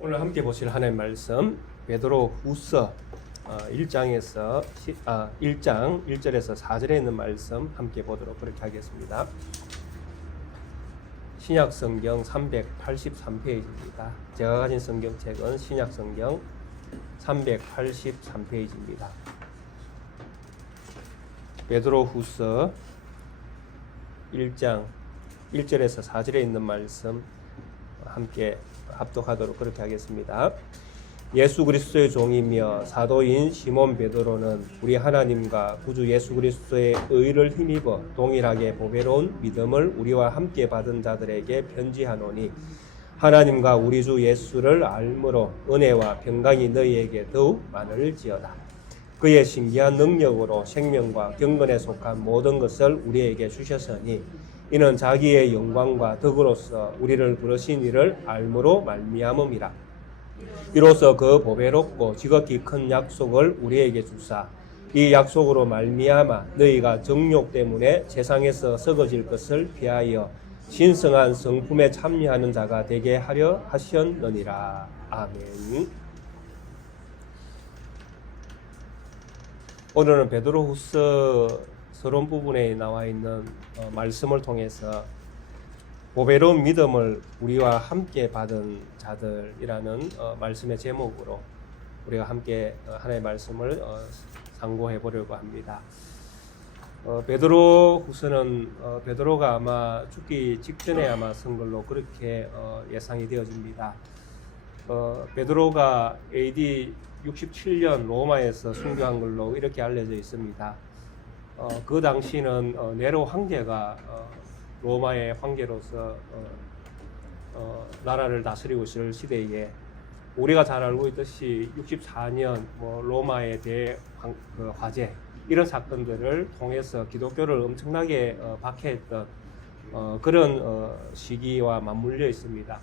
오늘 함께 보실 하나님의 말씀 베드로 후서 1장에서 1장 1절에서 4절에 있는 말씀 함께 보도록 그렇게 하겠습니다. 신약 성경 383페이지입니다. 제가 가진 성경책은 신약 성경 383페이지입니다. 베드로 후서 1장 1절에서 4절에 있는 말씀 함께 합독하도록 그렇게 하겠습니다. 예수 그리스도의 종이며 사도인 시몬 베드로는 우리 하나님과 구주 예수 그리스도의 의를 힘입어 동일하게 보배로운 믿음을 우리와 함께 받은 자들에게 편지하노니 하나님과 우리 주 예수를 알므로 은혜와 평강이 너희에게 더욱 많을지어다. 그의 신기한 능력으로 생명과 경건에 속한 모든 것을 우리에게 주셨으니 이는 자기의 영광과 덕으로서 우리를 부르신 이를 알므로 말미암음이라. 이로써 그 보배롭고 지극히 큰 약속을 우리에게 주사 이 약속으로 말미암아 너희가 정욕 때문에 세상에서 썩어질 것을 피하여 신성한 성품에 참여하는 자가 되게 하려 하셨느니라. 아멘. 오늘은 베드로후서 서론 부분에 나와 있는 말씀을 통해서 보배로운 믿음을 우리와 함께 받은 자들이라는 말씀의 제목으로 우리가 함께 하나님의 말씀을 상고해 보려고 합니다. 베드로 후서는 베드로가 아마 죽기 직전에 아마 쓴 걸로 그렇게 예상이 되어집니다. 베드로가 AD 67년 로마에서 순교한 걸로 이렇게 알려져 있습니다. 그 당시는 네로 황제가 로마의 황제로서 나라를 다스리고 있을 시대에 우리가 잘 알고 있듯이 64년 로마의 화재 이런 사건들을 통해서 기독교를 엄청나게 박해했던 그런 시기와 맞물려 있습니다.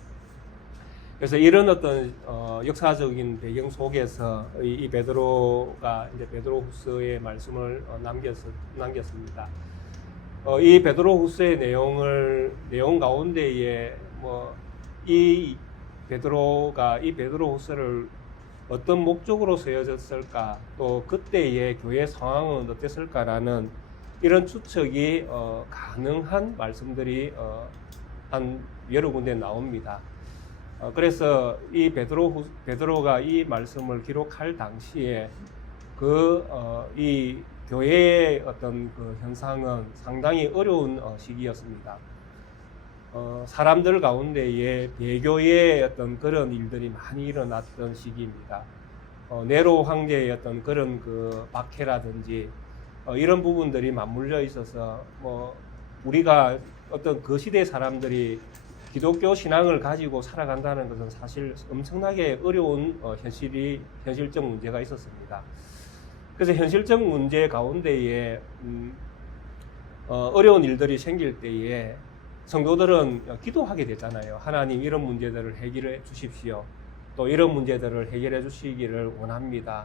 그래서 이런 어떤 역사적인 배경 속에서 이 베드로가 이제 베드로후서의 말씀을 남겼습니다. 이 베드로후서의 내용 가운데에 이 베드로후서를 어떤 목적으로 쓰여졌을까, 또 그때의 교회 상황은 어땠을까라는 이런 추측이 가능한 말씀들이 한 여러 군데 나옵니다. 그래서 이 베드로가 이 말씀을 기록할 당시에 이 교회의 어떤 그 현상은 상당히 어려운 시기였습니다. 사람들 가운데에 배교의 어떤 그런 일들이 많이 일어났던 시기입니다. 네로 황제의 어떤 그런 그 박해라든지 이런 부분들이 맞물려 있어서 우리가 어떤 그 시대 사람들이 기독교 신앙을 가지고 살아간다는 것은 사실 엄청나게 어려운 현실적 문제가 있었습니다. 그래서 현실적 문제 가운데에 어려운 일들이 생길 때에 성도들은 기도하게 되잖아요. 하나님 이런 문제들을 해결해 주십시오. 또 이런 문제들을 해결해 주시기를 원합니다.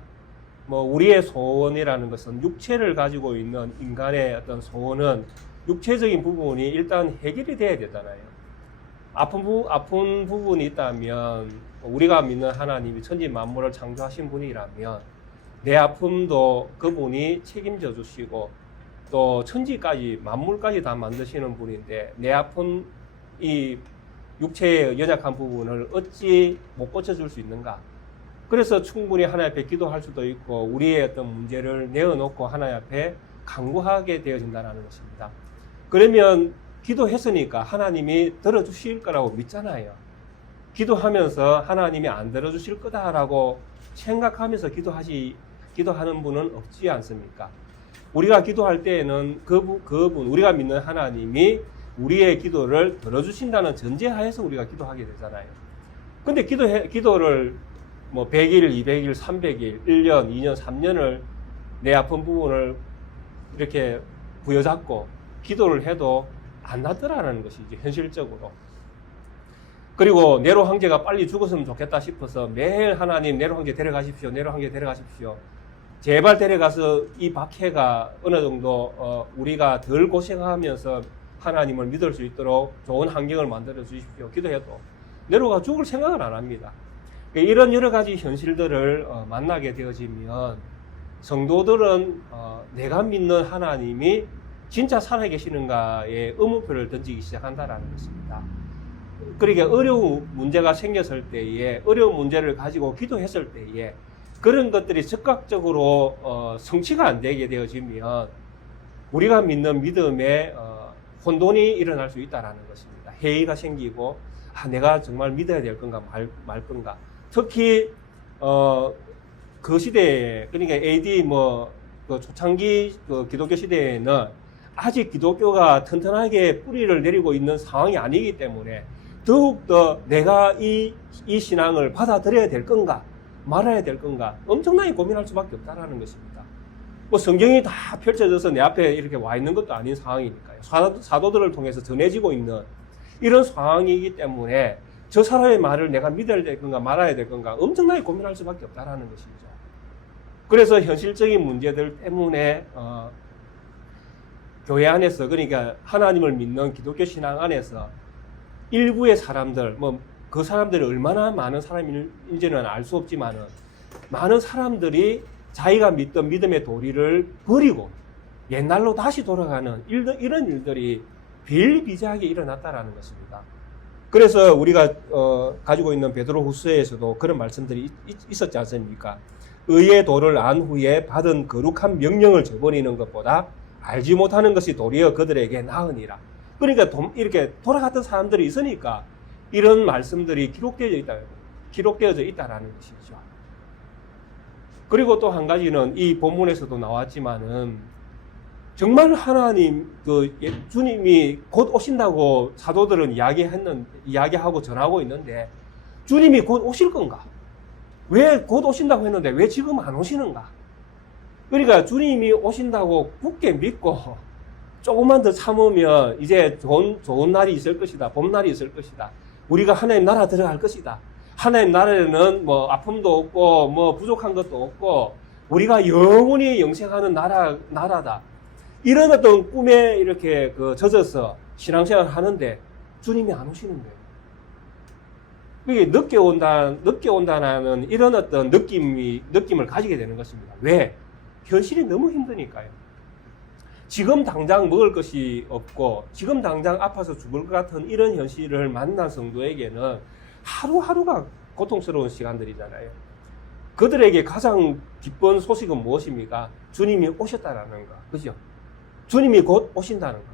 우리의 소원이라는 것은 육체를 가지고 있는 인간의 어떤 소원은 육체적인 부분이 일단 해결이 돼야 되잖아요. 아픈 부분이 있다면 우리가 믿는 하나님이 천지 만물을 창조하신 분이라면 내 아픔도 그분이 책임져 주시고 또 천지까지 만물까지 다 만드시는 분인데 내 아픈 이 육체의 연약한 부분을 어찌 못 고쳐줄 수 있는가? 그래서 충분히 하나님 앞에 기도할 수도 있고 우리의 어떤 문제를 내어놓고 하나님 앞에 간구하게 되어진다는 것입니다. 그러면 기도했으니까 하나님이 들어주실 거라고 믿잖아요. 기도하면서 하나님이 안 들어주실 거다라고 생각하면서 기도하는 분은 없지 않습니까? 우리가 기도할 때에는 그분, 우리가 믿는 하나님이 우리의 기도를 들어주신다는 전제하에서 우리가 기도하게 되잖아요. 근데 기도를 100일, 200일, 300일, 1년, 2년, 3년을 내 아픈 부분을 이렇게 부여잡고 기도를 해도 안 낫더라는 것이지, 현실적으로. 그리고 네로 황제가 빨리 죽었으면 좋겠다 싶어서 매일 하나님 네로 황제 데려가십시오. 네로 황제 데려가십시오. 제발 데려가서 이 박해가 어느 정도 우리가 덜 고생하면서 하나님을 믿을 수 있도록 좋은 환경을 만들어 주십시오. 기도해도 네로가 죽을 생각을 안 합니다. 이런 여러 가지 현실들을 만나게 되어지면 성도들은 내가 믿는 하나님이 진짜 살아계시는가에 의문표를 던지기 시작한다는 것입니다. 그러니까 어려운 문제가 생겼을 때에, 어려운 문제를 가지고 기도했을 때에 그런 것들이 즉각적으로 성취가 안 되게 되어지면 우리가 믿는 믿음에 혼돈이 일어날 수 있다는 것입니다. 회의가 생기고 내가 정말 믿어야 될 건가 말 건가. 특히 그 시대에, 그러니까 AD 그 초창기 그 기독교 시대에는 아직 기독교가 튼튼하게 뿌리를 내리고 있는 상황이 아니기 때문에 더욱더 내가 이 신앙을 받아들여야 될 건가 말아야 될 건가 엄청나게 고민할 수밖에 없다는 것입니다. 뭐 성경이 다 펼쳐져서 내 앞에 이렇게 와 있는 것도 아닌 상황이니까요. 사도들을 통해서 전해지고 있는 이런 상황이기 때문에 저 사람의 말을 내가 믿어야 될 건가 말아야 될 건가 엄청나게 고민할 수밖에 없다는 것이죠. 그래서 현실적인 문제들 때문에 교회 안에서, 그러니까 하나님을 믿는 기독교 신앙 안에서 일부의 사람들, 그 사람들이 얼마나 많은 사람인지는 알 수 없지만은 많은 사람들이 자기가 믿던 믿음의 도리를 버리고 옛날로 다시 돌아가는 이런 일들이 비일비재하게 일어났다라는 것입니다. 그래서 우리가 가지고 있는 베드로후서에서도 그런 말씀들이 있었지 않습니까? 의의 도를 안 후에 받은 거룩한 명령을 저버리는 것보다 알지 못하는 것이 도리어 그들에게 나으니라. 그러니까 이렇게 돌아갔던 사람들이 있으니까 이런 말씀들이 기록되어져 있다라는 것이죠. 그리고 또 한 가지는 이 본문에서도 나왔지만은 정말 하나님 주님이 곧 오신다고 사도들은 이야기하고 전하고 있는데 주님이 곧 오실 건가? 왜 곧 오신다고 했는데 왜 지금 안 오시는가? 그러니까 주님이 오신다고 굳게 믿고 조금만 더 참으면 이제 좋은 날이 있을 것이다. 봄날이 있을 것이다. 우리가 하나님 나라 들어갈 것이다. 하나님 나라에는 아픔도 없고 부족한 것도 없고 우리가 영원히 영생하는 나라다. 이런 어떤 꿈에 이렇게 젖어서 신앙생활을 하는데 주님이 안 오시는 거예요. 그게 늦게 온다는 이런 어떤 느낌을 가지게 되는 것입니다. 왜? 현실이 너무 힘드니까요. 지금 당장 먹을 것이 없고 지금 당장 아파서 죽을 것 같은 이런 현실을 만난 성도에게는 하루하루가 고통스러운 시간들이잖아요. 그들에게 가장 기쁜 소식은 무엇입니까? 주님이 오셨다라는 거. 그죠? 주님이 곧 오신다는 거.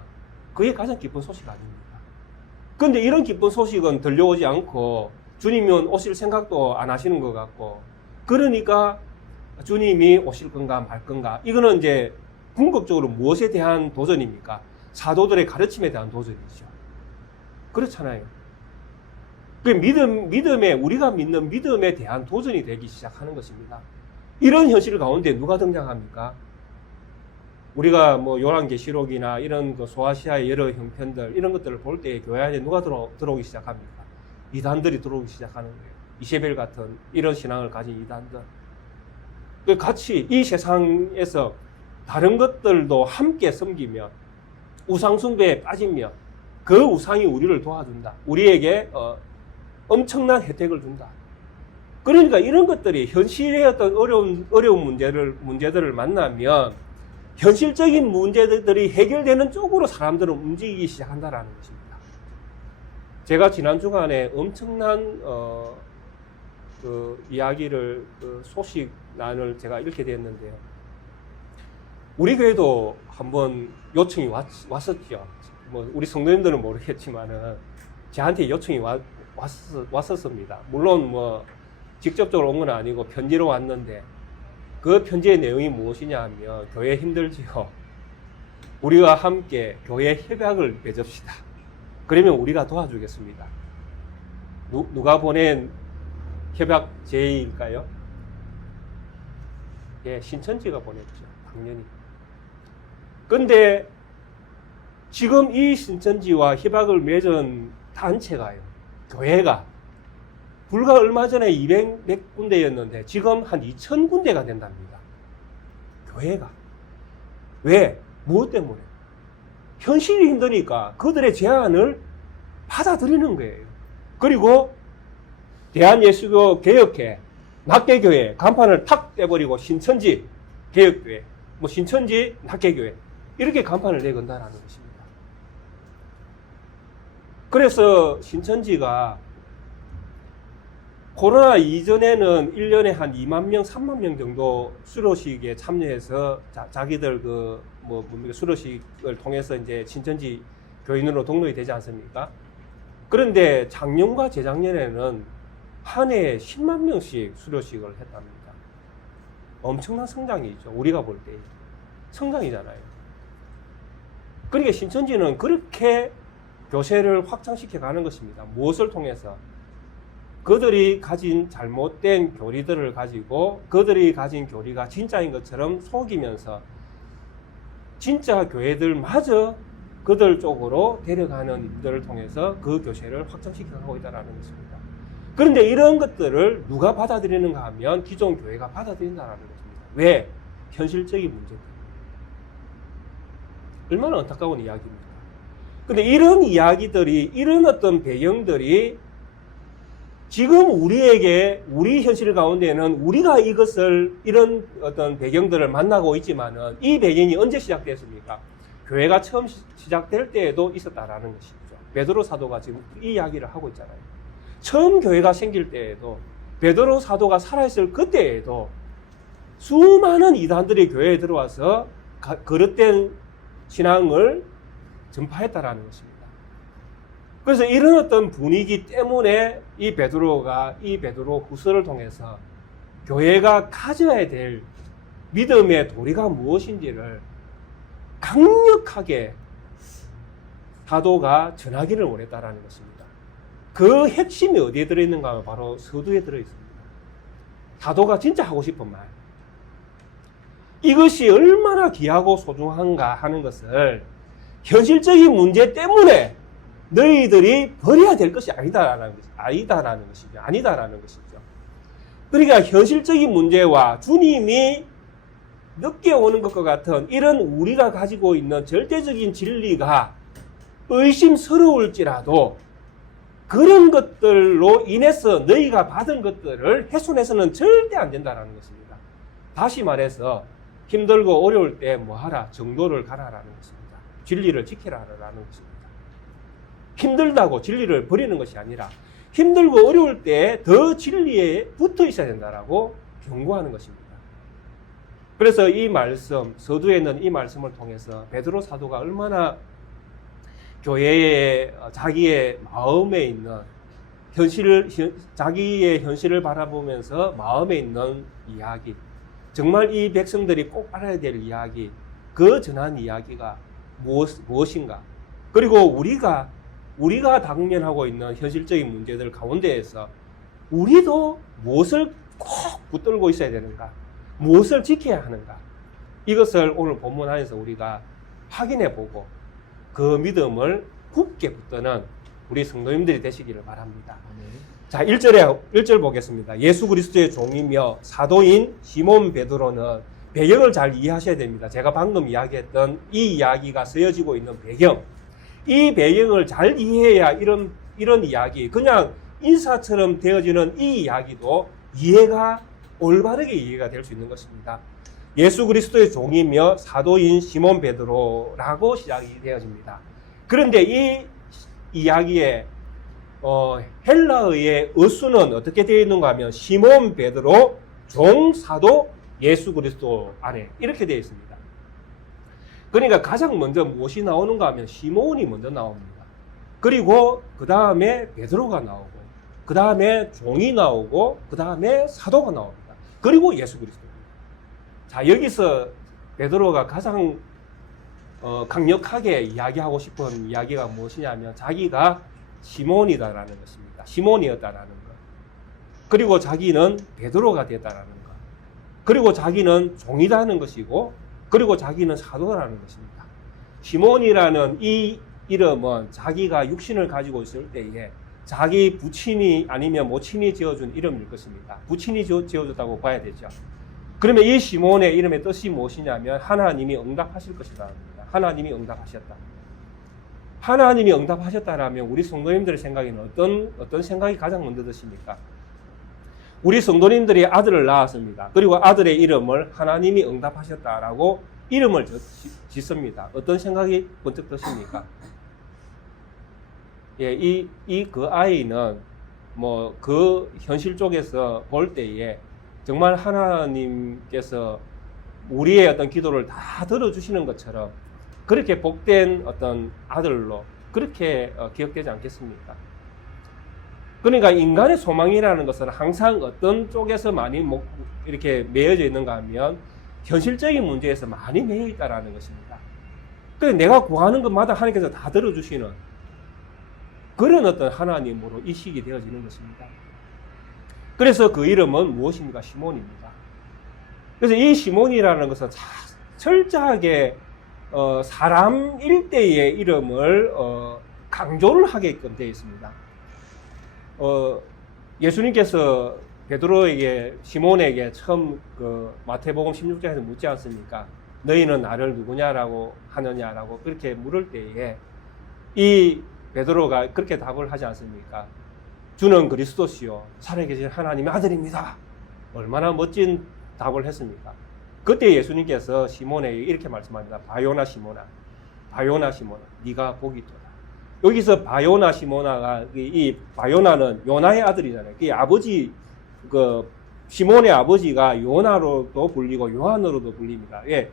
그게 가장 기쁜 소식 아닙니까? 그런데 이런 기쁜 소식은 들려오지 않고 주님이 오실 생각도 안 하시는 것 같고, 그러니까 주님이 오실 건가 말 건가. 이거는 이제 궁극적으로 무엇에 대한 도전입니까? 사도들의 가르침에 대한 도전이죠. 그렇잖아요. 그 믿음에, 우리가 믿는 믿음에 대한 도전이 되기 시작하는 것입니다. 이런 현실 가운데 누가 등장합니까? 우리가 요한계시록이나 이런 소아시아의 여러 형편들, 이런 것들을 볼 때 교회 안에 누가 들어오기 시작합니까? 이단들이 들어오기 시작하는 거예요. 이세벨 같은 이런 신앙을 가진 이단들. 같이 이 세상에서 다른 것들도 함께 섬기며 우상숭배에 빠지며 그 우상이 우리를 도와준다. 우리에게 엄청난 혜택을 준다. 그러니까 이런 것들이 현실의 어떤 어려운 문제들을 만나면 현실적인 문제들이 해결되는 쪽으로 사람들은 움직이기 시작한다는 것입니다. 제가 지난 주간에 엄청난 이야기를 소식란을 제가 읽게 됐는데요. 우리 교회도 한번 요청이 왔었죠. 우리 성도님들은 모르겠지만은 저한테 요청이 왔었습니다. 물론 직접적으로 온 건 아니고 편지로 왔는데 그 편지의 내용이 무엇이냐 하면 교회 힘들지요. 우리와 함께 교회 협약을 맺읍시다. 그러면 우리가 도와주겠습니다. 누가 보낸 협약 제의일까요? 예, 신천지가 보냈죠. 당연히. 근데 지금 이 신천지와 협약을 맺은 단체가요, 교회가 불과 얼마 전에 200군데였는데 지금 한 2000군데가 된답니다. 교회가. 왜? 무엇 때문에? 현실이 힘드니까 그들의 제안을 받아들이는 거예요. 그리고 대한예수교 개혁회, 낙계교회 간판을 탁 떼버리고 신천지 개혁교회, 뭐 신천지 낙계교회 이렇게 간판을 내건다라는 것입니다. 그래서 신천지가 코로나 이전에는 1년에 한 2만 명, 3만 명 정도 수료식에 참여해서 자기들 수료식을 통해서 이제 신천지 교인으로 등록이 되지 않습니까? 그런데 작년과 재작년에는 한 해에 10만 명씩 수료식을 했답니다. 엄청난 성장이죠. 우리가 볼 때 성장이잖아요. 그러니까 신천지는 그렇게 교세를 확장시켜 가는 것입니다. 무엇을 통해서? 그들이 가진 잘못된 교리들을 가지고 그들이 가진 교리가 진짜인 것처럼 속이면서 진짜 교회들마저 그들 쪽으로 데려가는 일들을 통해서 그 교세를 확장시켜 가고 있다는 것입니다. 그런데 이런 것들을 누가 받아들이는가 하면 기존 교회가 받아들인다는 것입니다. 왜? 현실적인 문제 때문에. 얼마나 안타까운 이야기입니까? 근데 이런 이야기들이, 이런 어떤 배경들이 지금 우리에게, 우리 현실 가운데는 우리가 이런 어떤 배경들을 만나고 있지만은 이 배경이 언제 시작됐습니까? 교회가 처음 시작될 때에도 있었다라는 것이죠. 베드로 사도가 지금 이 이야기를 하고 있잖아요. 처음 교회가 생길 때에도, 베드로 사도가 살아있을 그때에도 수많은 이단들이 교회에 들어와서 거릇된 신앙을 전파했다라는 것입니다. 그래서 이런 어떤 분위기 때문에 이 베드로 후서를 통해서 교회가 가져야 될 믿음의 도리가 무엇인지를 강력하게 사도가 전하기를 원했다라는 것입니다. 그 핵심이 어디에 들어있는가 하면 바로 서두에 들어있습니다. 사도가 진짜 하고 싶은 말. 이것이 얼마나 귀하고 소중한가 하는 것을 현실적인 문제 때문에 너희들이 버려야 될 것이 아니다라는 것이죠. 그러니까 현실적인 문제와 주님이 늦게 오는 것과 같은 이런 우리가 가지고 있는 절대적인 진리가 의심스러울지라도 그런 것들로 인해서 너희가 받은 것들을 훼손해서는 절대 안 된다는 것입니다. 다시 말해서 힘들고 어려울 때 뭐하라? 정도를 가라라는 것입니다. 진리를 지키라라는 것입니다. 힘들다고 진리를 버리는 것이 아니라 힘들고 어려울 때 더 진리에 붙어 있어야 된다라고 경고하는 것입니다. 그래서 이 말씀, 서두에는 이 말씀을 통해서 베드로 사도가 얼마나 교회의 자기의 마음에 있는 자기의 현실을 바라보면서 마음에 있는 이야기, 정말 이 백성들이 꼭 알아야 될 이야기, 그 전한 이야기가 무엇인가? 그리고 우리가 당면하고 있는 현실적인 문제들 가운데에서 우리도 무엇을 꼭 붙들고 있어야 되는가? 무엇을 지켜야 하는가? 이것을 오늘 본문 안에서 우리가 확인해 보고 그 믿음을 굳게 붙드는 우리 성도님들이 되시기를 바랍니다. 자, 1절 보겠습니다. 예수 그리스도의 종이며 사도인 시몬 베드로는 배경을 잘 이해하셔야 됩니다. 제가 방금 이야기했던 이 이야기가 쓰여지고 있는 배경, 이 배경을 잘 이해해야 이런 이야기, 그냥 인사처럼 되어지는 이 이야기도 올바르게 이해가 될 수 있는 것입니다. 예수 그리스도의 종이며 사도인 시몬 베드로라고 시작이 되어집니다. 그런데 이 이야기에 헬라어의 어수는 어떻게 되어 있는가 하면 시몬 베드로 종 사도 예수 그리스도 안에 이렇게 되어 있습니다. 그러니까 가장 먼저 무엇이 나오는가 하면 시몬이 먼저 나옵니다. 그리고 그 다음에 베드로가 나오고, 그 다음에 종이 나오고, 그 다음에 사도가 나옵니다. 그리고 예수 그리스도입니다. 자, 여기서 베드로가 가장 강력하게 이야기하고 싶은 이야기가 무엇이냐면 자기가 시몬이다라는 것입니다. 시몬이었다라는 것. 그리고 자기는 베드로가 됐다라는 것. 그리고 자기는 종이라는 것이고, 그리고 자기는 사도라는 것입니다. 시몬이라는 이 이름은 자기가 육신을 가지고 있을 때에 자기 부친이 아니면 모친이 지어준 이름일 것입니다. 부친이 지어줬다고 봐야 되죠. 그러면 이 시몬의 이름의 뜻이 무엇이냐면 하나님이 응답하실 것이다. 하나님이 응답하셨다. 하나님이 응답하셨다라면 우리 성도님들의 생각에는 어떤 생각이 가장 먼저 드십니까? 우리 성도님들이 아들을 낳았습니다. 그리고 아들의 이름을 하나님이 응답하셨다라고 이름을 짓습니다. 어떤 생각이 번뜩 드십니까? 예, 그 아이는 뭐 그 현실 쪽에서 볼 때에 정말 하나님께서 우리의 어떤 기도를 다 들어주시는 것처럼 그렇게 복된 어떤 아들로 그렇게 기억되지 않겠습니까? 그러니까 인간의 소망이라는 것은 항상 어떤 쪽에서 많이 이렇게 매여져 있는가 하면 현실적인 문제에서 많이 매여 있다라는 것입니다. 그래서 내가 구하는 것마다 하나님께서 다 들어주시는 그런 어떤 하나님으로 인식이 되어지는 것입니다. 그래서 그 이름은 무엇입니까? 시몬입니다. 그래서 이 시몬이라는 것은 철저하게 사람 일대의 이름을 강조를 하게끔 되어 있습니다. 예수님께서 베드로에게 시몬에게 처음 그 마태복음 16장에서 묻지 않습니까? 너희는 나를 누구냐라고 하느냐라고 그렇게 물을 때에 이 베드로가 그렇게 답을 하지 않습니까? 주는 그리스도시요 살아계신 하나님의 아들입니다. 얼마나 멋진 답을 했습니까? 그때 예수님께서 시몬에게 이렇게 말씀합니다. 바요나 시몬아, 바요나 시몬아, 네가 복이 있도다. 여기서 바요나 시모나가 이 바요나는 요나의 아들이잖아요. 그 아버지 그 시몬의 아버지가 요나로도 불리고 요한으로도 불립니다. 예,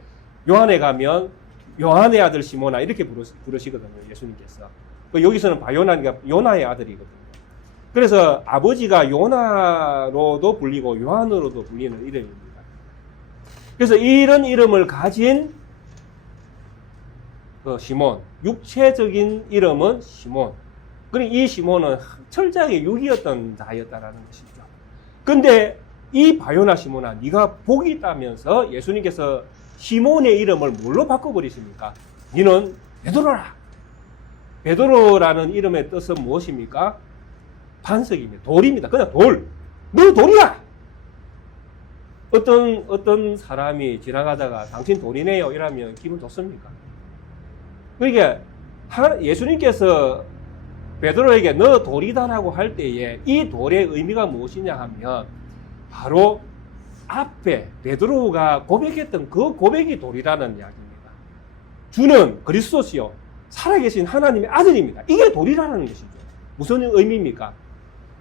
요한에 가면 요한의 아들 시모나 이렇게 부르시거든요. 예수님께서. 여기서는 바요나니까 요나의 아들이거든요. 그래서 아버지가 요나로도 불리고 요한으로도 불리는 이름입니다. 그래서 이런 이름을 가진 시몬, 육체적인 이름은 시몬. 그러니까 이 시몬은 철저하게 육이었던 자였다라는 것이죠. 근데 이 바요나 시몬아, 네가 복이 있다면서 예수님께서 시몬의 이름을 뭘로 바꿔버리십니까? 너는 베드로라. 베드로라는 이름의 뜻은 무엇입니까? 반석입니다. 돌입니다. 그냥 돌. 너 돌이야. 어떤 사람이 지나가다가 당신 돌이네요 이러면 기분 좋습니까? 그러니까 예수님께서 베드로에게 너 돌이다라고 할 때에 이 돌의 의미가 무엇이냐 하면 바로 앞에 베드로가 고백했던 그 고백이 돌이라는 이야기입니다. 주는 그리스도시요 살아계신 하나님의 아들입니다. 이게 돌이라는 것이죠. 무슨 의미입니까?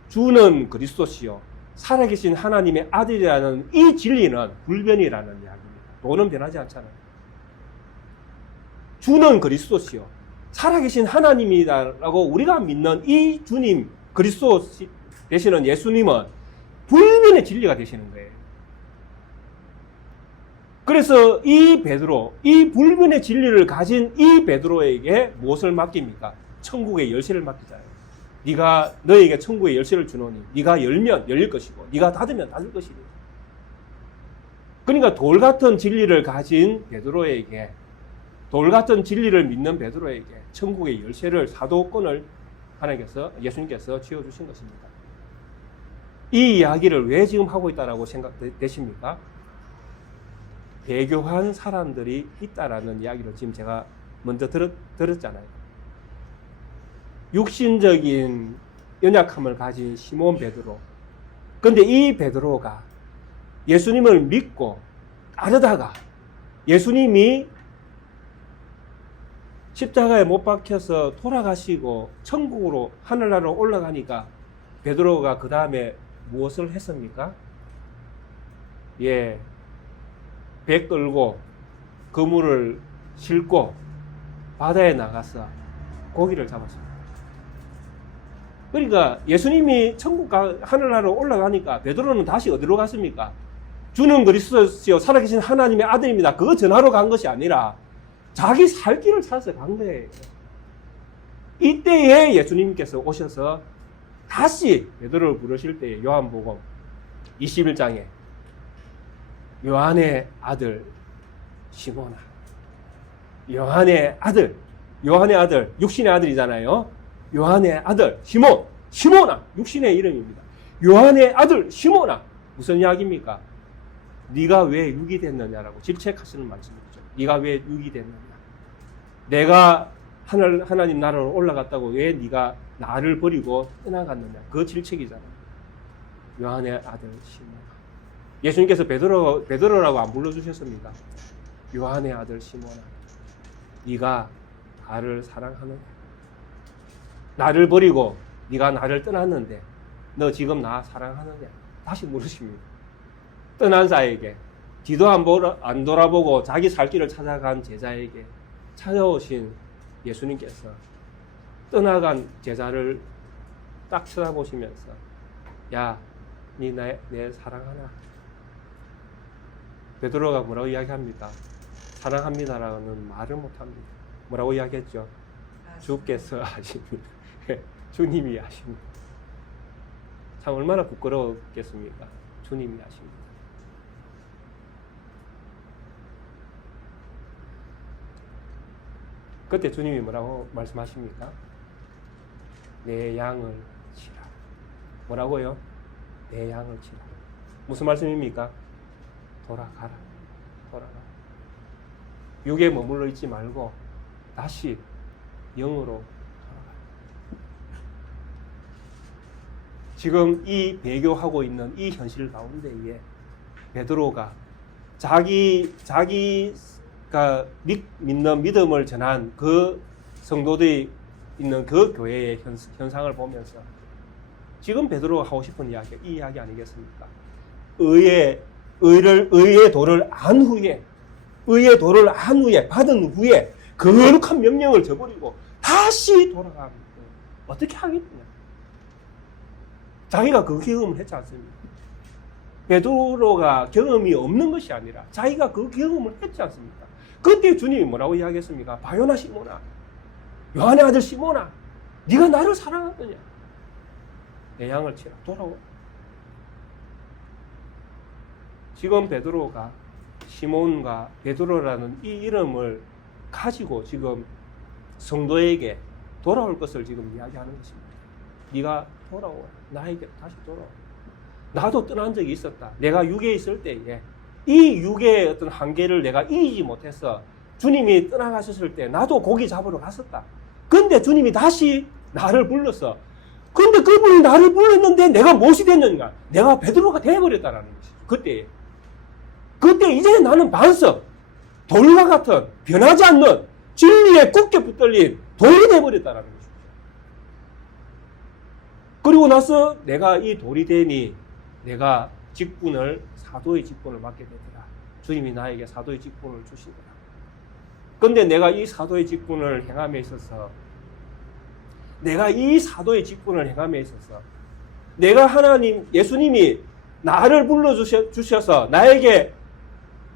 주는 그리스도시요 살아계신 하나님의 아들이라는 이 진리는 불변이라는 이야기입니다. 돌은 변하지 않잖아요. 주는 그리스도시요 살아계신 하나님이다라고 우리가 믿는 이 주님 그리스도 되시는 예수님은 불변의 진리가 되시는 거예요. 그래서 이 베드로, 이 불변의 진리를 가진 이 베드로에게 무엇을 맡깁니까? 천국의 열쇠를 맡기잖아요. 네가 너에게 천국의 열쇠를 주노니 네가 열면 열릴 것이고 네가 닫으면 닫을 것이니. 그러니까 돌 같은 진리를 가진 베드로에게, 돌 같은 진리를 믿는 베드로에게 천국의 열쇠를, 사도권을 하나님께서, 예수님께서 쥐어주신 것입니다. 이 이야기를 왜 지금 하고 있다라고 생각되십니까? 배교한 사람들이 있다라는 이야기를 지금 제가 먼저 들었잖아요. 육신적인 연약함을 가진 시몬 베드로. 근데 이 베드로가 예수님을 믿고 따르다가 예수님이 십자가에 못 박혀서 돌아가시고 천국으로 하늘나라로 올라가니까 베드로가 그 다음에 무엇을 했습니까? 예, 배 끌고 그물을 싣고 바다에 나가서 고기를 잡았습니다. 그러니까 예수님이 천국 하늘나라로 올라가니까 베드로는 다시 어디로 갔습니까? 주는 그리스도시요 살아계신 하나님의 아들입니다. 그거 전하러 간 것이 아니라 자기 살 길을 찾아서 간 거예요. 이때에 예수님께서 오셔서 다시 베드로를 부르실 때에 요한복음 21장에 요한의 아들 시몬아, 요한의 아들, 육신의 아들이잖아요. 요한의 아들 시몬아, 육신의 이름입니다. 요한의 아들 시몬아, 무슨 이야기입니까? 네가 왜 육이 됐느냐라고 질책하시는 말씀이죠. 네가 왜 육이 됐느냐? 내가 하나님 나라로 올라갔다고 왜 네가 나를 버리고 떠나갔느냐? 그 질책이잖아요. 요한의 아들 시몬아. 예수님께서 베드로라고 안 불러주셨습니까? 요한의 아들 시몬아, 네가 나를 사랑하느냐? 나를 버리고 네가 나를 떠났는데 너 지금 나 사랑하느냐? 다시 물으십니다. 떠난 자에게, 뒤도 안 돌아보고 자기 살 길을 찾아간 제자에게 찾아오신 예수님께서 떠나간 제자를 딱 쳐다보시면서, 야, 내 사랑하나? 베드로가 뭐라고 이야기합니까? 사랑합니다라는 말을 못합니다. 뭐라고 이야기했죠? 주께서 아십니다. 주님이 아십니다. 참 얼마나 부끄러웠겠습니까? 주님이 아십니다. 그때 주님이 뭐라고 말씀하십니까? 내 양을 치라. 뭐라고요? 내 양을 치라. 무슨 말씀입니까? 돌아가라. 육에 머물러 있지 말고 다시 영으로 돌아가라. 지금 이 배교하고 있는 이 현실 가운데에 베드로가 자기가 믿는 믿음을 전한 그 성도들이 있는 그 교회의 현상을 보면서 지금 베드로가 하고 싶은 이야기, 이 이야기 아니겠습니까? 의의 도를 안 후에 받은 후에 거룩한 명령을 저버리고 다시 돌아가면 어떻게 하겠느냐? 자기가 그 경험을 했지 않습니까? 베드로가 경험이 없는 것이 아니라 자기가 그 경험을 했지 않습니까? 그때 주님이 뭐라고 이야기했습니까? 바요나 시몬아, 요한의 아들 시몬아, 네가 나를 사랑하느냐? 내 양을 치라. 돌아오. 지금 베드로가 시몬과 베드로라는 이 이름을 가지고 지금 성도에게 돌아올 것을 지금 이야기하는 것입니다. 네가 돌아오. 나에게 다시 돌아오. 나도 떠난 적이 있었다. 내가 육에 있을 때에 이 육의 어떤 한계를 내가 이기지 못해서 주님이 떠나가셨을 때 나도 고기 잡으러 갔었다. 근데 주님이 다시 나를 불렀어. 근데 그분이 나를 불렀는데 내가 무엇이 됐는가? 내가 베드로가 되어버렸다라는 것이죠. 그때 이제 나는 반석, 돌과 같은 변하지 않는 진리에 굳게 붙들린 돌이 되어버렸다라는 것이죠. 그리고 나서 내가 이 돌이 되니 내가 사도의 직분을 맡게 되더라. 주님이 나에게 사도의 직분을 주시더라. 근데 내가 이 사도의 직분을 행함에 있어서 내가 예수님이 나를 불러주셔서 나에게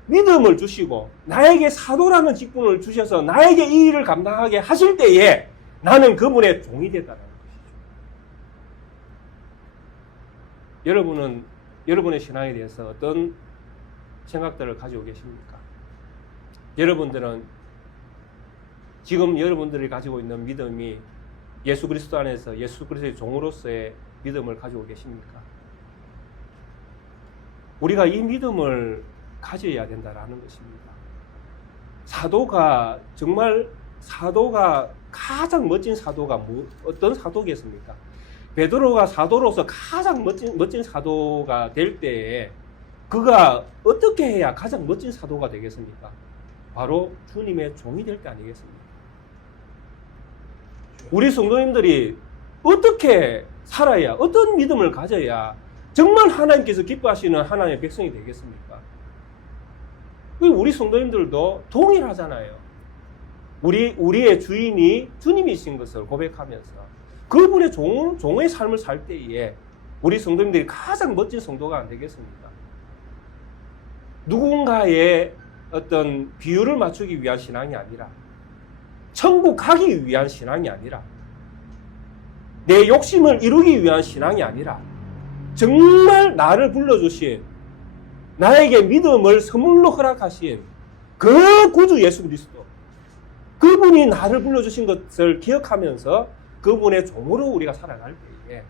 믿음을 주시고 나에게 사도라는 직분을 주셔서 나에게 이 일을 감당하게 하실 때에 나는 그분의 종이 됐다는 것이죠. 여러분은 여러분의 신앙에 대해서 어떤 생각들을 가지고 계십니까? 여러분들은 지금 여러분들이 가지고 있는 믿음이 예수 그리스도 안에서 예수 그리스도의 종으로서의 믿음을 가지고 계십니까? 우리가 이 믿음을 가져야 된다라는 것입니다. 사도가 가장 멋진 사도가 어떤 사도겠습니까? 베드로가 사도로서 가장 멋진 사도가 될 때에 그가 어떻게 해야 가장 멋진 사도가 되겠습니까? 바로 주님의 종이 될 때 아니겠습니까? 우리 성도님들이 어떻게 살아야, 어떤 믿음을 가져야 정말 하나님께서 기뻐하시는 하나님의 백성이 되겠습니까? 우리 성도님들도 동일하잖아요. 우리의 주인이 주님이신 것을 고백하면서 그분의 종의 삶을 살 때에 우리 성도님들이 가장 멋진 성도가 안 되겠습니까? 누군가의 어떤 비율을 맞추기 위한 신앙이 아니라, 천국 가기 위한 신앙이 아니라, 내 욕심을 이루기 위한 신앙이 아니라 정말 나를 불러주신, 나에게 믿음을 선물로 허락하신 그 구주 예수 그리스도, 그분이 나를 불러주신 것을 기억하면서 그분의 종으로 우리가 살아갈 때에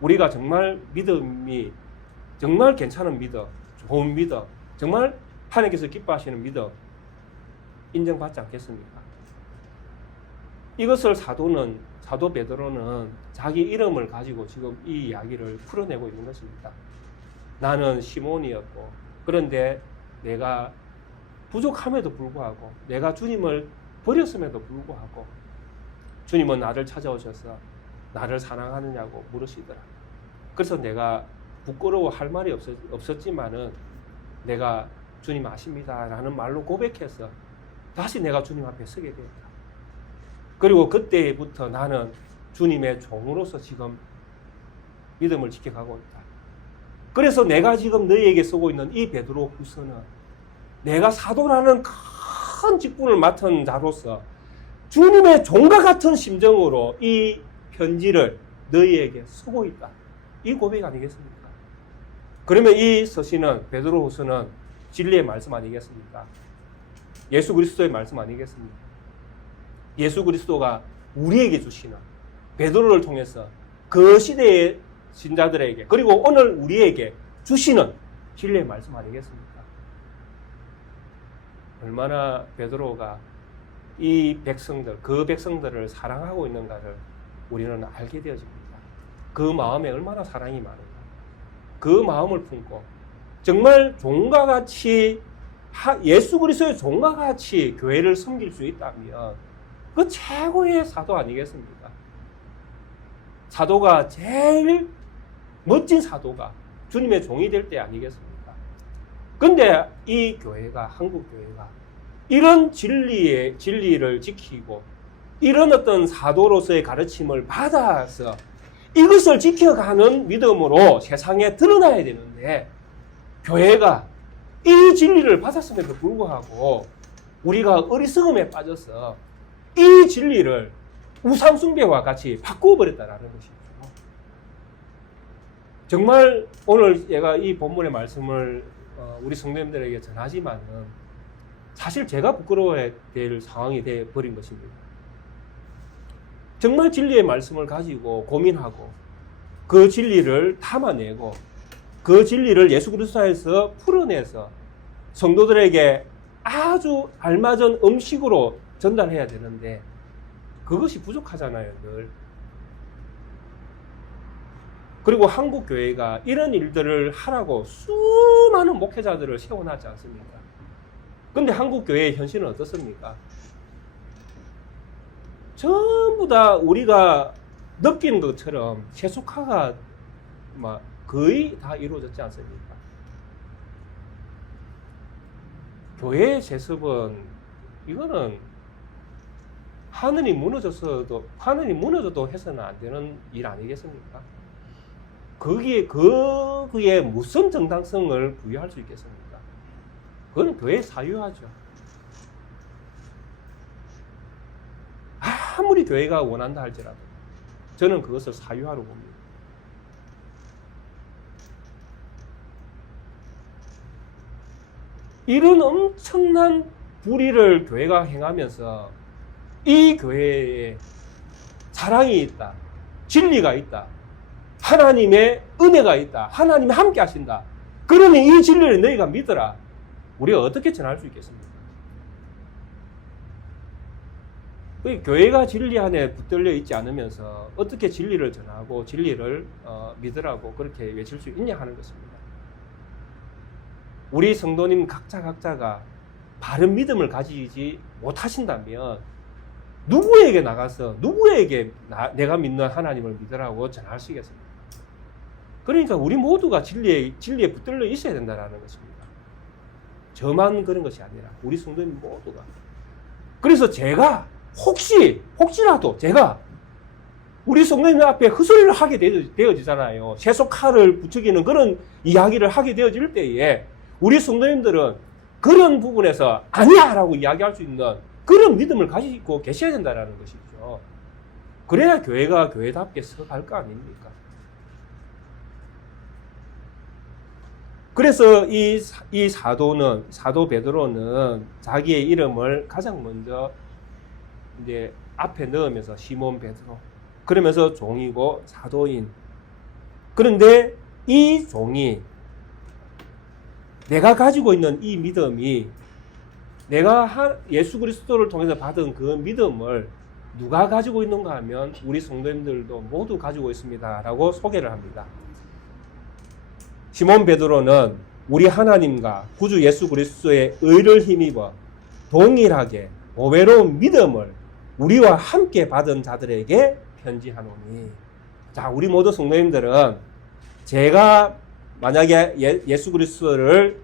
우리가 정말 믿음이 정말 괜찮은 믿음, 좋은 믿음, 정말 하나님께서 기뻐하시는 믿음 인정받지 않겠습니까? 이것을 사도 베드로는 자기 이름을 가지고 지금 이 이야기를 풀어내고 있는 것입니다. 나는 시몬이었고, 그런데 내가 부족함에도 불구하고, 내가 주님을 버렸음에도 불구하고, 주님은 나를 찾아오셔서 나를 사랑하느냐고 물으시더라. 그래서 내가 부끄러워할 말이 없었지만은 내가 주님 아십니다 라는 말로 고백해서 다시 내가 주님 앞에 서게 되었다. 그리고 그때부터 나는 주님의 종으로서 지금 믿음을 지켜가고 있다. 그래서 내가 지금 너희에게 쓰고 있는 이 베드로 후서는 내가 사도라는 큰 직분을 맡은 자로서 주님의 종과 같은 심정으로 이 편지를 너희에게 쓰고 있다. 이 고백 아니겠습니까? 그러면 이 서신은, 베드로 후서는 진리의 말씀 아니겠습니까? 예수 그리스도의 말씀 아니겠습니까? 예수 그리스도가 우리에게 주시는, 베드로를 통해서 그 시대의 신자들에게, 그리고 오늘 우리에게 주시는 진리의 말씀 아니겠습니까? 얼마나 베드로가 이 백성들, 그 백성들을 사랑하고 있는가를 우리는 알게 되어집니다. 그 마음에 얼마나 사랑이 많은가. 그 마음을 품고 정말 종과 같이, 예수 그리스도의 종과 같이 교회를 섬길 수 있다면 그 최고의 사도 아니겠습니까? 사도가 제일 멋진 사도가 주님의 종이 될 때 아니겠습니까? 근데 이 교회가, 한국 교회가 이런 진리를 지키고 이런 어떤 사도로서의 가르침을 받아서 이것을 지켜가는 믿음으로 세상에 드러나야 되는데, 교회가 이 진리를 받았음에도 불구하고 우리가 어리석음에 빠져서 이 진리를 우상숭배와 같이 바꾸어버렸다는 것이죠. 정말 오늘 제가 이 본문의 말씀을 우리 성도님들에게 전하지만은 사실 제가 부끄러워야 될 상황이 되어버린 것입니다. 정말 진리의 말씀을 가지고 고민하고 그 진리를 담아내고 그 진리를 예수 그리스도에서 풀어내서 성도들에게 아주 알맞은 음식으로 전달해야 되는데 그것이 부족하잖아요, 늘. 그리고 한국 교회가 이런 일들을 하라고 수많은 목회자들을 세워놨지 않습니까? 근데 한국 교회의 현실은 어떻습니까? 전부 다 우리가 느끼는 것처럼 세속화가 거의 다 이루어졌지 않습니까? 교회의 세습은 이거는 하늘이 무너져도 해서는 안 되는 일 아니겠습니까? 거기에 무슨 정당성을 부여할 수 있겠습니까? 그건 교회의 사유하죠. 아무리 교회가 원한다 할지라도 저는 그것을 사유화로 봅니다. 이런 엄청난 불의를 교회가 행하면서 이 교회에 사랑이 있다, 진리가 있다, 하나님의 은혜가 있다, 하나님이 함께 하신다, 그러니 이 진리를 너희가 믿어라. 우리가 어떻게 전할 수 있겠습니까? 교회가 진리 안에 붙들려 있지 않으면서 어떻게 진리를 전하고 진리를 믿으라고 그렇게 외칠 수 있냐 하는 것입니다. 우리 성도님 각자가 바른 믿음을 가지지 못하신다면 누구에게 나가서 누구에게 내가 믿는 하나님을 믿으라고 전하시겠습니까? 그러니까 우리 모두가 진리에 붙들려 있어야 된다는 것입니다. 저만 그런 것이 아니라 우리 성도님 모두가. 그래서 제가 혹시라도 제가 우리 성도님 앞에 헛소리를 하게 되어지잖아요. 세속화를 부추기는 그런 이야기를 하게 되어질 때에 우리 성도님들은 그런 부분에서 아니야 라고 이야기할 수 있는 그런 믿음을 가지고 계셔야 된다는 것이죠. 그래야 교회가 교회답게 서갈 거 아닙니까? 그래서 이 사도 베드로는 자기의 이름을 가장 먼저 이제 앞에 넣으면서 시몬 베드로, 그러면서 종이고 사도인. 그런데 이 종이 내가 가지고 있는 이 믿음이 내가 예수 그리스도를 통해서 받은 그 믿음을 누가 가지고 있는가 하면 우리 성도님들도 모두 가지고 있습니다 라고 소개를 합니다. 시몬 베드로는 우리 하나님과 구주 예수 그리스도의 의를 힘입어 동일하게 보배로운 믿음을 우리와 함께 받은 자들에게 편지하노니. 자, 우리 모두 성도님들은 제가 만약에 예수 그리스도를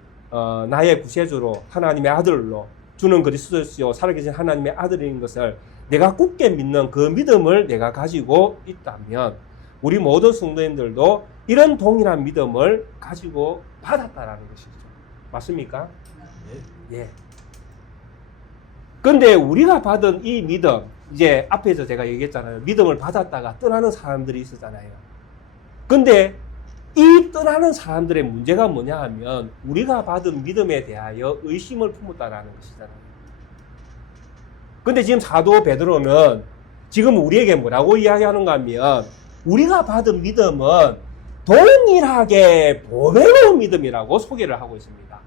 나의 구세주로 하나님의 아들로 주는 그리스도시요 살아계신 하나님의 아들인 것을 내가 굳게 믿는 그 믿음을 내가 가지고 있다면 우리 모든 성도님들도 이런 동일한 믿음을 가지고 받았다라는 것이죠. 맞습니까? 예. 근데 우리가 받은 이 믿음, 이제 앞에서 제가 얘기했잖아요. 믿음을 받았다가 떠나는 사람들이 있었잖아요. 근데 이 떠나는 사람들의 문제가 뭐냐 하면 우리가 받은 믿음에 대하여 의심을 품었다라는 것이잖아요. 근데 지금 사도 베드로는 지금 우리에게 뭐라고 이야기하는가 하면 우리가 받은 믿음은 동일하게 보배로운 믿음이라고 소개를 하고 있습니다.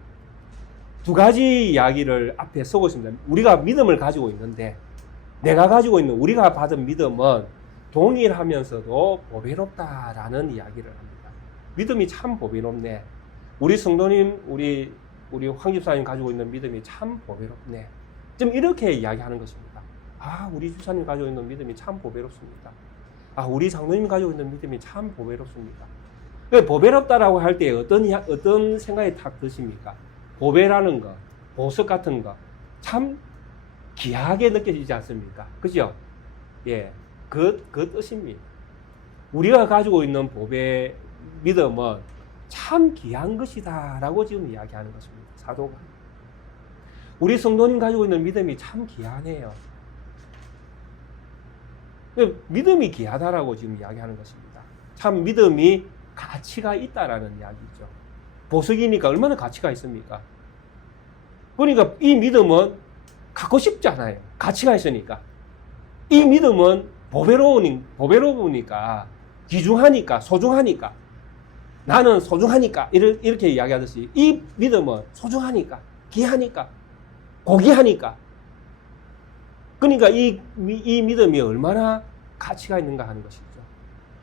두 가지 이야기를 앞에 쓰고 있습니다. 우리가 믿음을 가지고 있는데 내가 가지고 있는 우리가 받은 믿음은 동일하면서도 보배롭다라는 이야기를 합니다. 믿음이 참 보배롭네. 우리 성도님, 우리 황 집사님 가지고 있는 믿음이 참 보배롭네. 좀 이렇게 이야기하는 것입니다. 아, 우리 주사님 가지고 있는 믿음이 참 보배롭습니다. 아, 우리 장로님 가지고 있는 믿음이 참 보배롭습니다. 보배롭다라고 할 때 어떤 생각이 탁 드십니까? 보배라는 거, 보석 같은 거, 참 귀하게 느껴지지 않습니까? 그죠? 예, 그 뜻입니다. 우리가 가지고 있는 보배, 믿음은 참 귀한 것이다 라고 지금 이야기하는 것입니다. 사도가. 우리 성도님 가지고 있는 믿음이 참 귀하네요. 믿음이 귀하다라고 지금 이야기하는 것입니다. 참 믿음이 가치가 있다라는 이야기죠. 보석이니까 얼마나 가치가 있습니까? 그러니까 이 믿음은 갖고 싶지 않아요. 가치가 있으니까. 이 믿음은 보배로우니까, 귀중하니까, 소중하니까, 나는 소중하니까, 이렇게 이야기하듯이 이 믿음은 소중하니까, 귀하니까, 고귀하니까. 그러니까 이 믿음이 얼마나 가치가 있는가 하는 것이죠.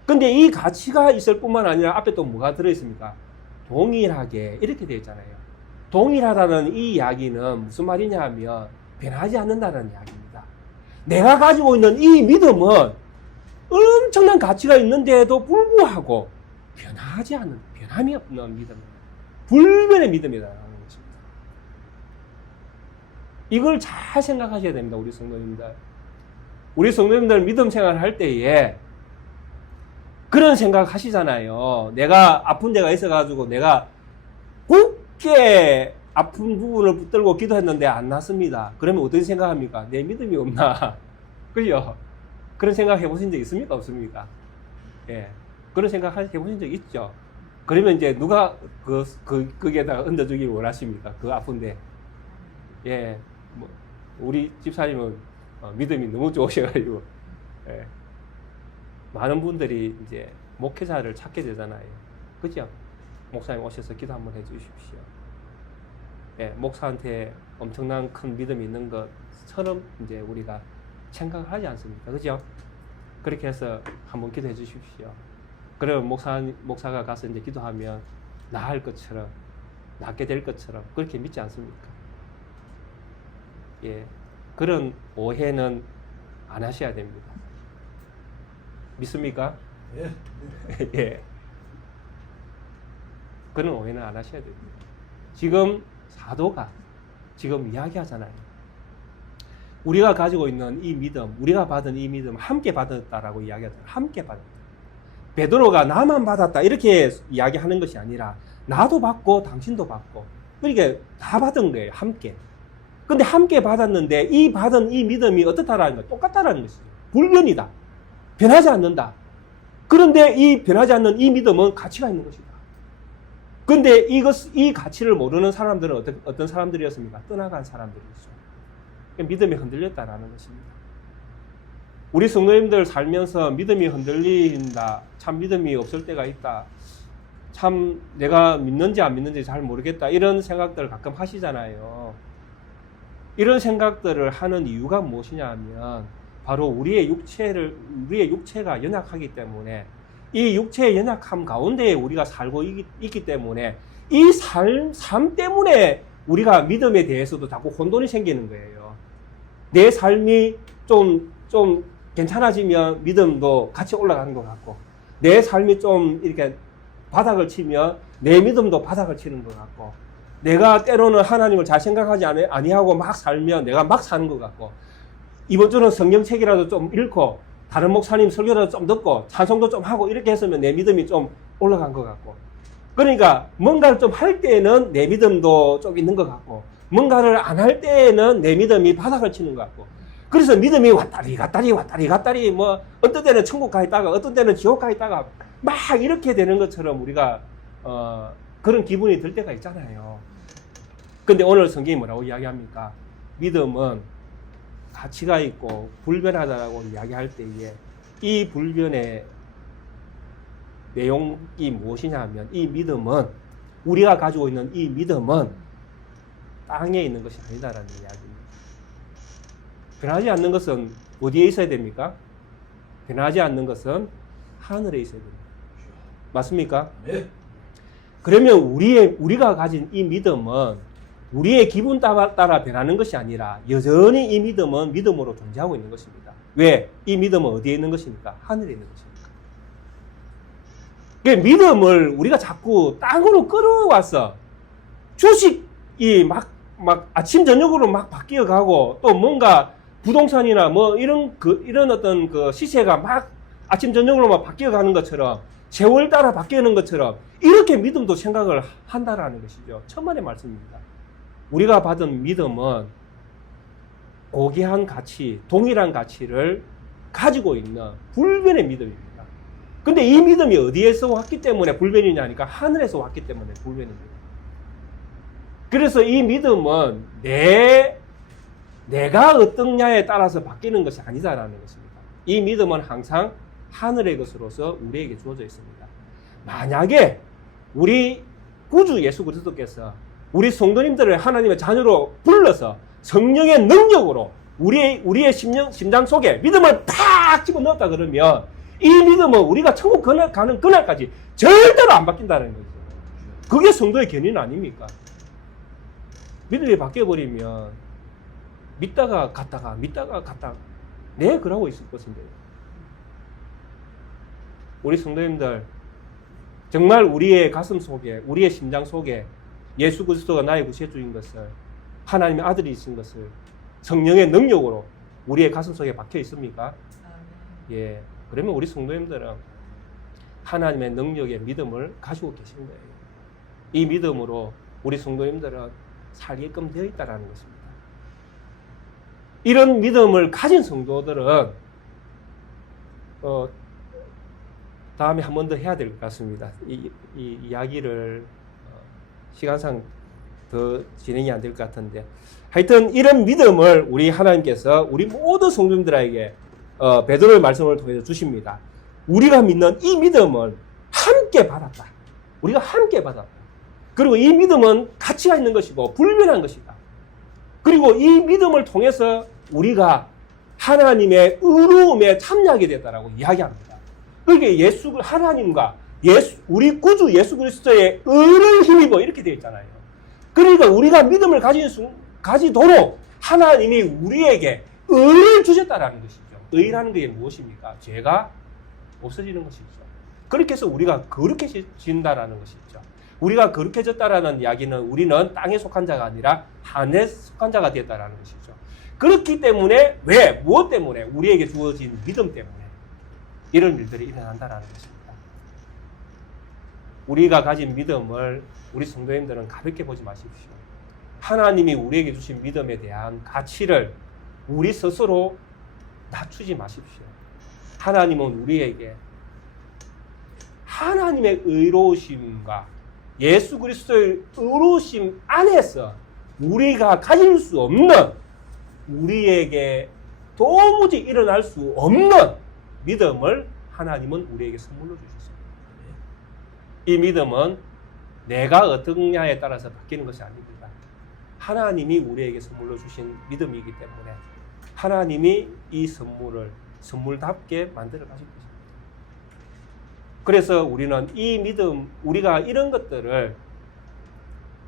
근데 이 가치가 있을 뿐만 아니라 앞에 또 뭐가 들어있습니까? 동일하게 이렇게 되어 있잖아요. 동일하다는 이 이야기는 무슨 말이냐 하면 변하지 않는다는 이야기입니다. 내가 가지고 있는 이 믿음은 엄청난 가치가 있는데도 불구하고 변함이 없는 믿음입니다. 불변의 믿음이라는 것입니다. 이걸 잘 생각하셔야 됩니다. 우리 성도님들. 우리 성도님들 믿음 생활을 할 때에 그런 생각 하시잖아요. 내가 아픈 데가 있어가지고 내가 굳게 아픈 부분을 붙들고 기도했는데 안 낫습니다. 그러면 어떻게 생각합니까? 내 믿음이 없나? 그죠? 그런 생각 해보신 적 있습니까? 없습니까? 예. 그런 생각 해보신 적 있죠? 그러면 이제 누가 거기에다가 얹어주길 원하십니까? 그 아픈데. 예. 뭐, 우리 집사님은 믿음이 너무 좋으셔가지고, 예. 많은 분들이 이제 목회자를 찾게 되잖아요. 그죠? 목사님 오셔서 기도 한번 해주십시오. 예, 목사한테 엄청난 큰 믿음이 있는 것처럼 이제 우리가 생각을 하지 않습니까? 그죠? 그렇게 해서 한번 기도해 주십시오. 그러면 목사가 가서 이제 기도하면 나을 것처럼, 낫게 될 것처럼 그렇게 믿지 않습니까? 예, 그런 오해는 안 하셔야 됩니다. 믿습니까? 예. 예. 그런 오해는 안 하셔야 됩니다. 지금 사도가 지금 이야기하잖아요. 우리가 가지고 있는 이 믿음, 우리가 받은 이 믿음 함께 받았다라고 이야기하잖아요. 함께 받았다. 베드로가 나만 받았다 이렇게 이야기하는 것이 아니라 나도 받고 당신도 받고 그러니까 다 받은 거예요. 함께. 근데 함께 받았는데 이 받은 이 믿음이 어떻다라는 거 똑같다라는 것이죠. 불변이다. 변하지 않는다. 그런데 이 변하지 않는 이 믿음은 가치가 있는 것이다. 근데 이 가치를 모르는 사람들은 어떤 사람들이었습니까? 떠나간 사람들이었죠. 믿음이 흔들렸다라는 것입니다. 우리 성도님들 살면서 믿음이 흔들린다. 참 믿음이 없을 때가 있다. 참 내가 믿는지 안 믿는지 잘 모르겠다. 이런 생각들을 가끔 하시잖아요. 이런 생각들을 하는 이유가 무엇이냐 하면 바로 우리의 육체가 연약하기 때문에 이 육체의 연약함 가운데 우리가 살고 있기 때문에 이 삶 때문에 우리가 믿음에 대해서도 자꾸 혼돈이 생기는 거예요. 내 삶이 좀 괜찮아지면 믿음도 같이 올라가는 것 같고, 내 삶이 좀 이렇게 바닥을 치면 내 믿음도 바닥을 치는 것 같고, 내가 때로는 하나님을 잘 생각하지 아니하고 막 살면 내가 막 사는 것 같고, 이번 주는 성경책이라도 좀 읽고 다른 목사님 설교라도 좀 듣고 찬송도 좀 하고 이렇게 했으면 내 믿음이 좀 올라간 것 같고, 그러니까 뭔가를 좀 할 때는 내 믿음도 좀 있는 것 같고, 뭔가를 안 할 때에는 내 믿음이 바닥을 치는 것 같고, 그래서 믿음이 왔다리 갔다리 뭐 어떤 때는 천국 가 있다가 어떤 때는 지옥 가 있다가 막 이렇게 되는 것처럼 우리가 그런 기분이 들 때가 있잖아요. 근데 오늘 성경이 뭐라고 이야기합니까? 믿음은 가치가 있고 불변하다라고 이야기할 때에 이 불변의 내용이 무엇이냐 하면, 이 믿음은, 우리가 가지고 있는 이 믿음은 땅에 있는 것이 아니다라는 이야기입니다. 변하지 않는 것은 어디에 있어야 됩니까? 변하지 않는 것은 하늘에 있어야 됩니다. 맞습니까? 네. 그러면 우리가 가진 이 믿음은 우리의 기분 따라 변하는 것이 아니라 여전히 이 믿음은 믿음으로 존재하고 있는 것입니다. 왜? 이 믿음은 어디에 있는 것입니까? 하늘에 있는 것입니다. 그 믿음을 우리가 자꾸 땅으로 끌어와서 주식이 막 아침 저녁으로 막 바뀌어 가고, 또 뭔가 부동산이나 뭐 이런 어떤 그 시세가 막 아침 저녁으로 막 바뀌어 가는 것처럼, 세월 따라 바뀌는 것처럼 이렇게 믿음도 생각을 한다라는 것이죠. 천만의 말씀입니다. 우리가 받은 믿음은 고귀한 가치, 동일한 가치를 가지고 있는 불변의 믿음입니다. 근데 이 믿음이 어디에서 왔기 때문에 불변이냐 하니까 하늘에서 왔기 때문에 불변입니다. 그래서 이 믿음은 내가 어떠냐에 따라서 바뀌는 것이 아니다라는 것입니다. 이 믿음은 항상 하늘의 것으로서 우리에게 주어져 있습니다. 만약에 우리 구주 예수 그리스도께서 우리 성도님들을 하나님의 자녀로 불러서 성령의 능력으로 우리의 심장 속에 믿음을 팍 집어넣었다 그러면, 이 믿음은 우리가 천국 가는 그날까지 절대로 안 바뀐다는 거죠. 그게 성도의 견인 아닙니까? 믿음이 바뀌어버리면 믿다가 갔다가 네, 그러고 있을 것인데요. 우리 성도님들, 정말 우리의 가슴 속에, 우리의 심장 속에 예수 그리스도가 나의 구세주인 것을, 하나님의 아들이신 것을 성령의 능력으로 우리의 가슴 속에 박혀 있습니까? 예. 그러면 우리 성도님들은 하나님의 능력의 믿음을 가지고 계신 거예요. 이 믿음으로 우리 성도님들은 살게끔 되어 있다는 것입니다. 이런 믿음을 가진 성도들은 다음에 한 번 더 해야 될 것 같습니다. 이 이야기를 시간상 더 진행이 안 될 것 같은데, 하여튼 이런 믿음을 우리 하나님께서 우리 모든 성도님들에게 베드로의 말씀을 통해서 주십니다. 우리가 믿는 이 믿음을 함께 받았다. 우리가 함께 받았다. 그리고 이 믿음은 가치가 있는 것이고 불변한 것이다. 그리고 이 믿음을 통해서 우리가 하나님의 의로움에 참여하게 됐다라고 이야기합니다. 그게 하나님과 우리 구주 예수 그리스도의 의를 힘입어 이렇게 되어 있잖아요. 그러니까 우리가 믿음을 가지도록 하나님이 우리에게 의를 주셨다라는 것이죠. 의라는 게 무엇입니까? 죄가 없어지는 것이죠. 그렇게 해서 우리가 거룩해진다라는 것이죠. 우리가 거룩해졌다라는 이야기는 우리는 땅에 속한 자가 아니라 하늘에 속한 자가 되었다라는 것이죠. 그렇기 때문에 무엇 때문에? 우리에게 주어진 믿음 때문에 이런 일들이 일어난다라는 것입니다. 우리가 가진 믿음을 우리 성도님들은 가볍게 보지 마십시오. 하나님이 우리에게 주신 믿음에 대한 가치를 우리 스스로 낮추지 마십시오. 하나님은 우리에게 하나님의 의로우심과 예수 그리스도의 의로우심 안에서 우리가 가질 수 없는, 우리에게 도무지 일어날 수 없는 믿음을 하나님은 우리에게 선물로 주셨습니다. 이 믿음은 내가 어떠냐에 따라서 바뀌는 것이 아닙니다. 하나님이 우리에게 선물로 주신 믿음이기 때문에 하나님이 이 선물을 선물답게 만들어 가실 것입니다. 그래서 우리는 이 믿음, 우리가 이런 것들을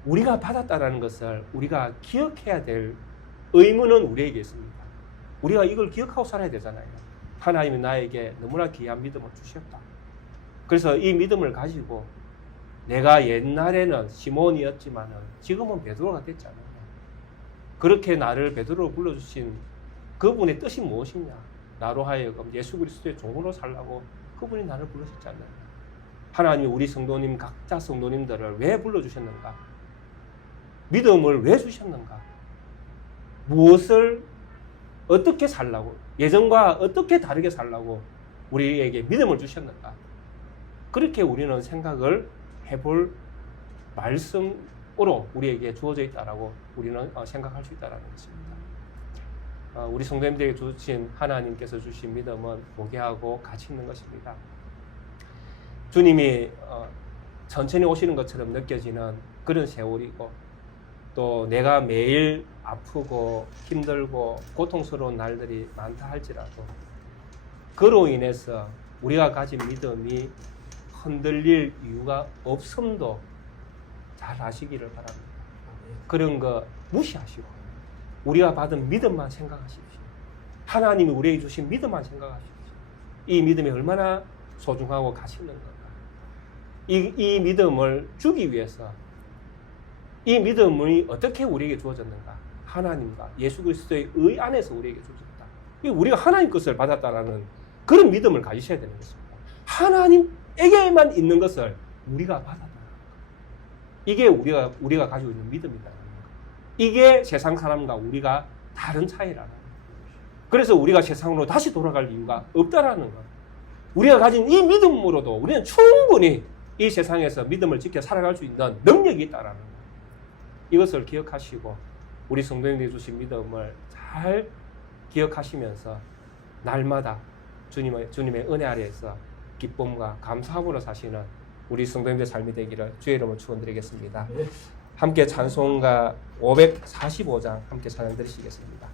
우리가 받았다라는 것을 우리가 기억해야 될 의무는 우리에게 있습니다. 우리가 이걸 기억하고 살아야 되잖아요. 하나님이 나에게 너무나 귀한 믿음을 주셨다. 그래서 이 믿음을 가지고 내가 옛날에는 시몬이었지만 지금은 베드로가 됐잖아요. 그렇게 나를 베드로로 불러주신 그분의 뜻이 무엇이냐? 나로 하여금 예수 그리스도의 종으로 살라고 그분이 나를 불러주셨잖아요. 하나님이 우리 성도님, 각자 성도님들을 왜 불러주셨는가? 믿음을 왜 주셨는가? 무엇을 어떻게 살라고, 예전과 어떻게 다르게 살라고 우리에게 믿음을 주셨는가? 그렇게 우리는 생각을 해볼 말씀으로 우리에게 주어져 있다라고 우리는 생각할 수 있다는 것입니다. 우리 성도님들에게 주신 하나님께서 주신 믿음은 고귀하고 가치 있는 것입니다. 주님이 천천히 오시는 것처럼 느껴지는 그런 세월이고, 또 내가 매일 아프고 힘들고 고통스러운 날들이 많다 할지라도 그로 인해서 우리가 가진 믿음이 흔들릴 이유가 없음도 잘 아시기를 바랍니다. 그런 거 무시하시고 우리가 받은 믿음만 생각하십시오. 하나님이 우리에게 주신 믿음만 생각하십시오. 이 믿음이 얼마나 소중하고 가치 있는 건가. 이 믿음을 주기 위해서 이 믿음이 어떻게 우리에게 주어졌는가? 하나님과 예수 그리스도의 의 안에서 우리에게 주어졌다. 우리가 하나님 것을 받았다라는 그런 믿음을 가지셔야 되는 것입니다. 하나님에게만 있는 것을 우리가 받았다. 이게 우리가 가지고 있는 믿음이다. 이게 세상 사람과 우리가 다른 차이라는 거예요. 그래서 우리가 세상으로 다시 돌아갈 이유가 없다라는 거예요. 우리가 가진 이 믿음으로도 우리는 충분히 이 세상에서 믿음을 지켜 살아갈 수 있는 능력이 있다라는 거예요. 이것을 기억하시고 우리 성도님들이 주신 믿음을 잘 기억하시면서 날마다 주님의 은혜 아래에서 기쁨과 감사함으로 사시는 우리 성도님들의 삶이 되기를 주의 이름으로 축원드리겠습니다. 함께 찬송가 545장 함께 찬양 드리시겠습니다.